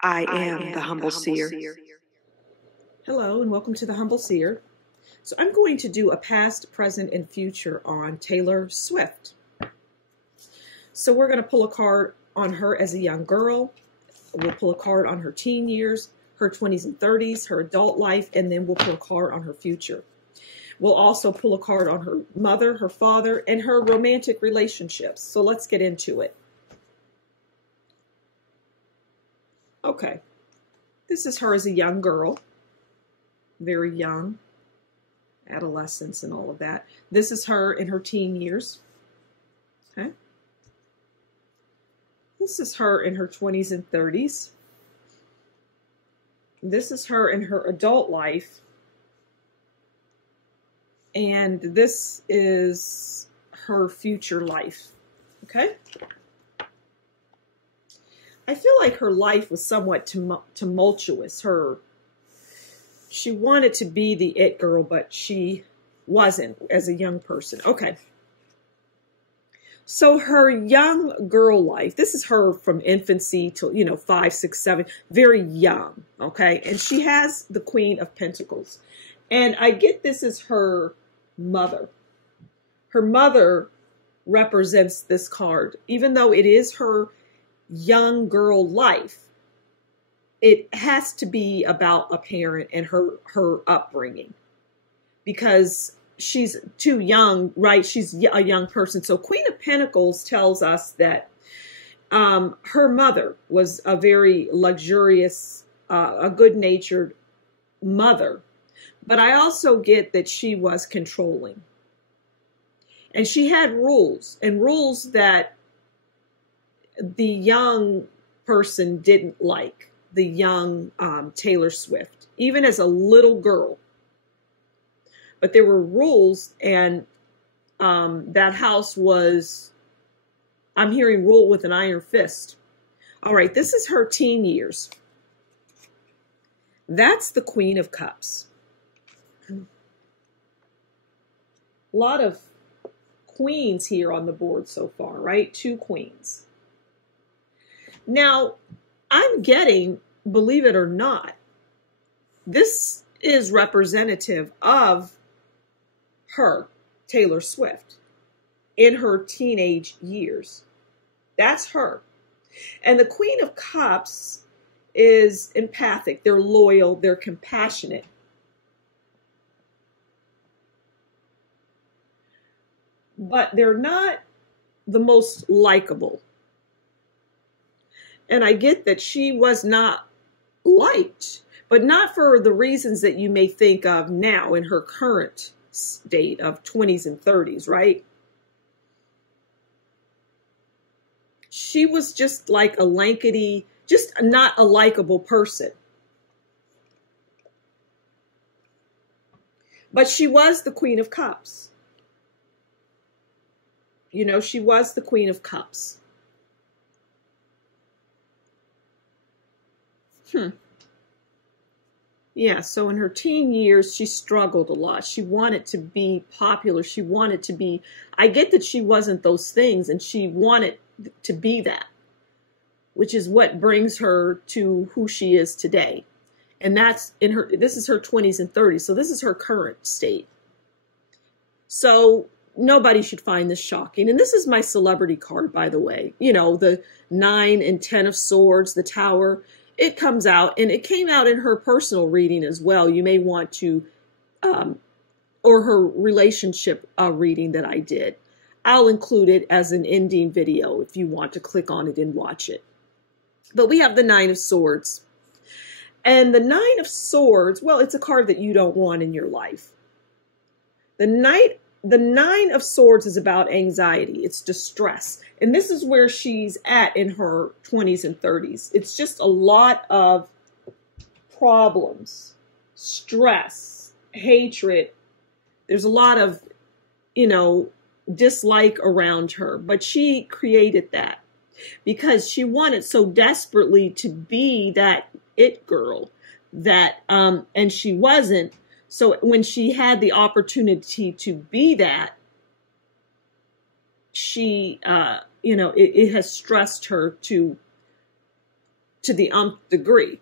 I am the Humble Seer. Hello and welcome to the Humble Seer. So I'm going to do a past, present, and future on Taylor Swift. So we're going to pull a card on her as a young girl. We'll pull a card on her teen years, her 20s and 30s, her adult life, and then we'll pull a card on her future. We'll also pull a card on her mother, her father, and her romantic relationships. So let's get into it. Okay, this is her as a young girl, very young, adolescence and all of that. This is her in her teen years, okay? This is her in her 20s and 30s. This is her in her adult life. And this is her future life, okay? I feel like her life was somewhat tumultuous. She wanted to be the it girl, but she wasn't as a young person. Okay. So her young girl life, this is her from infancy to, 5, 6, 7, very young, okay? And she has the Queen of Pentacles. And I get this as her mother. Her mother represents this card, even though it is her young girl life. It has to be about a parent and her upbringing, because she's too young, right? She's a young person. So Queen of Pentacles tells us that her mother was a very luxurious, a good-natured mother. But I also get that she was controlling. And she had rules, and rules that the young person didn't like, the young Taylor Swift, even as a little girl. But there were rules, and that house was, I'm hearing, ruled with an iron fist. All right, this is her teen years. That's the Queen of Cups. A lot of queens here on the board so far, right? 2 queens. Now, I'm getting, believe it or not, this is representative of her, Taylor Swift, in her teenage years. That's her. And the Queen of Cups is empathic. They're loyal. They're compassionate. But they're not the most likable. And I get that she was not liked, but not for the reasons that you may think of now in her current state of 20s and 30s, right? She was just like a lankety, just not a likable person. But she was the Queen of Cups. She was the Queen of Cups. Yeah, so in her teen years, she struggled a lot. She wanted to be popular. She wanted to be, I get that she wasn't those things, and she wanted to be that, which is what brings her to who she is today. And that's in her, this is her 20s and 30s. So this is her current state. So nobody should find this shocking. And this is my celebrity card, by the way. The 9 and 10 of Swords, the Tower. It comes out, and it came out in her personal reading as well. You may want to, or her relationship reading that I did. I'll include it as an ending video if you want to click on it and watch it. But we have the 9 of Swords. And the 9 of Swords, well, it's a card that you don't want in your life. The 9 of Swords is about anxiety. It's distress. And this is where she's at in her 20s and 30s. It's just a lot of problems, stress, hatred. There's a lot of, dislike around her. But she created that because she wanted so desperately to be that it girl that, and she wasn't. So when she had the opportunity to be that, she, it has stressed her to to the nth degree.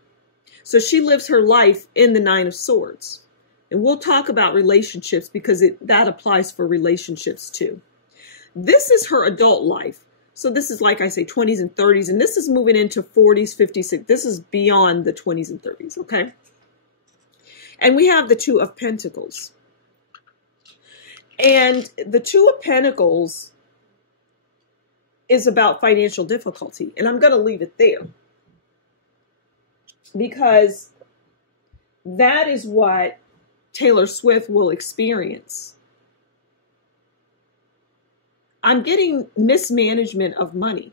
So she lives her life in the Nine of Swords. And we'll talk about relationships because that applies for relationships too. This is her adult life. So this is, like I say, 20s and 30s, and this is moving into 40s, 50s. This is beyond the 20s and 30s, okay? And we have the Two of Pentacles. And the Two of Pentacles is about financial difficulty. And I'm going to leave it there, because that is what Taylor Swift will experience. I'm getting mismanagement of money.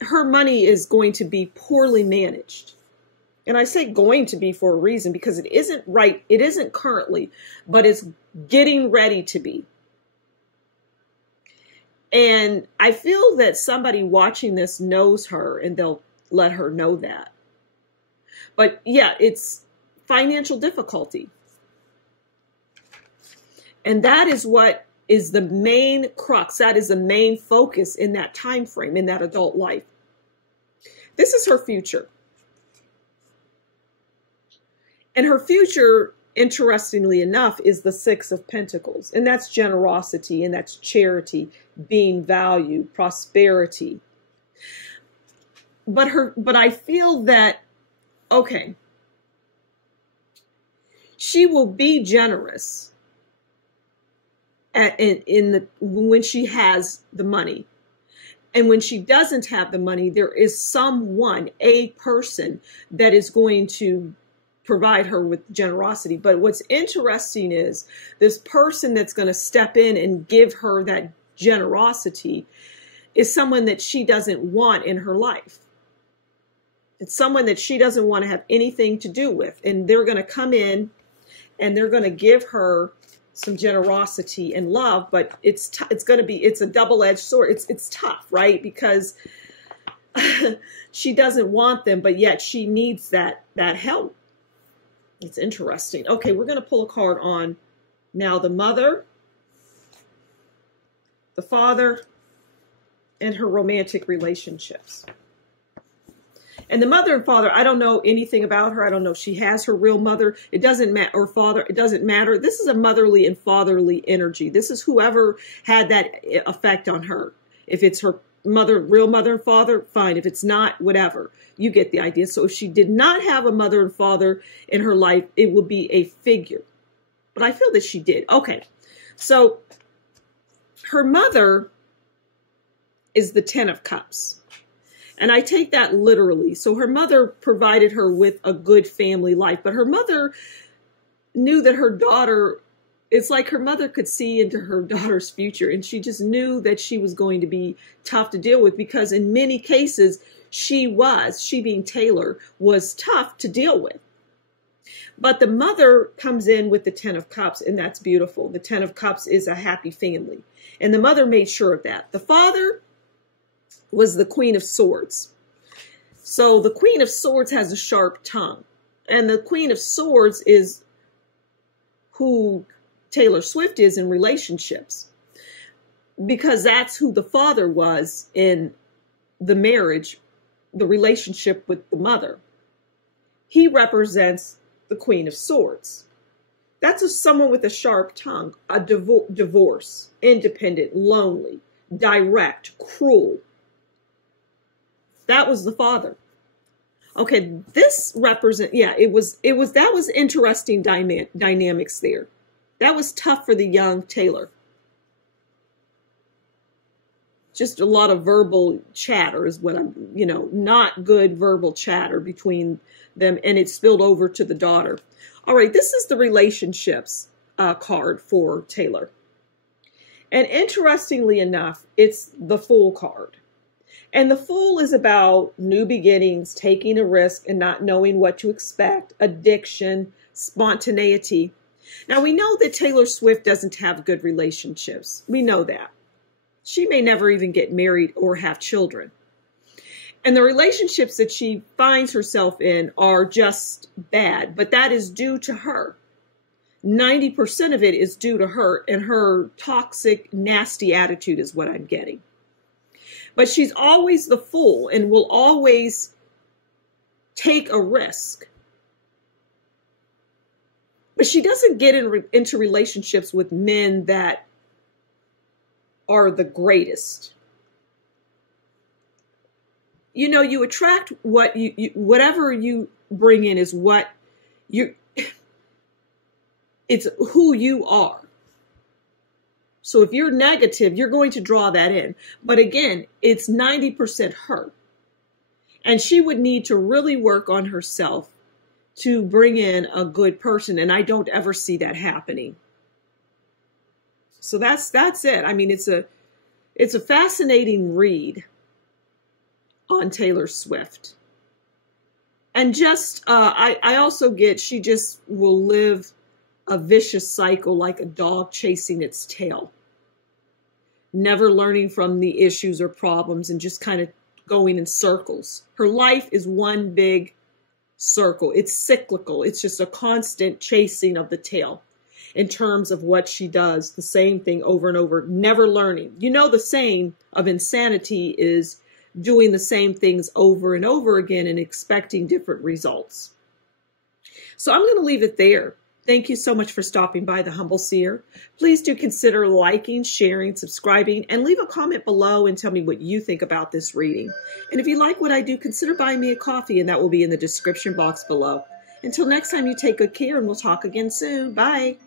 Her money is going to be poorly managed. And I say going to be for a reason, because it isn't right. It isn't currently, but it's getting ready to be. And I feel that somebody watching this knows her, and they'll let her know that. But yeah, it's financial difficulty. And that is what is the main crux. That is the main focus in that time frame, in that adult life. This is her future. And her future, interestingly enough, is the Six of Pentacles. And that's generosity, and that's charity, being valued, prosperity. But I feel that, okay, she will be generous when she has the money. And when she doesn't have the money, there is someone, a person, that is going to provide her with generosity. But what's interesting is this person that's going to step in and give her that generosity is someone that she doesn't want in her life. It's someone that she doesn't want to have anything to do with. And they're going to come in and they're going to give her some generosity and love, but it's a double-edged sword. It's tough, right? Because she doesn't want them, but yet she needs that help. It's interesting. Okay, we're going to pull a card on now the mother, the father, and her romantic relationships. And the mother and father, I don't know anything about her. I don't know if she has her real mother. It doesn't matter, or father. It doesn't matter. This is a motherly and fatherly energy. This is whoever had that effect on her. If it's her mother, real mother and father, fine. If it's not, whatever. You get the idea. So if she did not have a mother and father in her life, it would be a figure. But I feel that she did. Okay. So her mother is the Ten of Cups. And I take that literally. So her mother provided her with a good family life, but her mother knew that her daughter, it's like her mother could see into her daughter's future, and she just knew that she was going to be tough to deal with, because in many cases she being Taylor, was tough to deal with. But the mother comes in with the Ten of Cups, and that's beautiful. The Ten of Cups is a happy family, and the mother made sure of that. The father was the Queen of Swords. So the Queen of Swords has a sharp tongue. And the Queen of Swords is who Taylor Swift is in relationships, because that's who the father was in the marriage, the relationship with the mother. He represents the Queen of Swords. That's someone with a sharp tongue, a divorce, independent, lonely, direct, cruel. That was the father. Okay, this that was interesting dynamics there. That was tough for the young Taylor. Just a lot of verbal chatter is what not good verbal chatter between them, and it spilled over to the daughter. All right, this is the relationships card for Taylor. And interestingly enough, it's the Fool card. And the Fool is about new beginnings, taking a risk and not knowing what to expect, addiction, spontaneity. Now, we know that Taylor Swift doesn't have good relationships. We know that. She may never even get married or have children. And the relationships that she finds herself in are just bad, but that is due to her. 90% of it is due to her, and her toxic, nasty attitude is what I'm getting. But she's always the fool and will always take a risk. But she doesn't get into relationships with men that are the greatest. You know, you attract what whatever you bring in is what you, it's who you are. So if you're negative, you're going to draw that in. But again, it's 90% her. And she would need to really work on herself to bring in a good person. And I don't ever see that happening. So that's it. I mean, it's a fascinating read on Taylor Swift. And just, I also get, she just will live a vicious cycle like a dog chasing its tail. Never learning from the issues or problems and just kind of going in circles. Her life is one big circle. It's cyclical. It's just a constant chasing of the tail in terms of what she does. The same thing over and over, never learning. You know, the saying of insanity is doing the same things over and over again and expecting different results. So I'm going to leave it there. Thank you so much for stopping by the Humble Seer. Please do consider liking, sharing, subscribing, and leave a comment below and tell me what you think about this reading. And if you like what I do, consider buying me a coffee, and that will be in the description box below. Until next time, you take good care, and we'll talk again soon. Bye.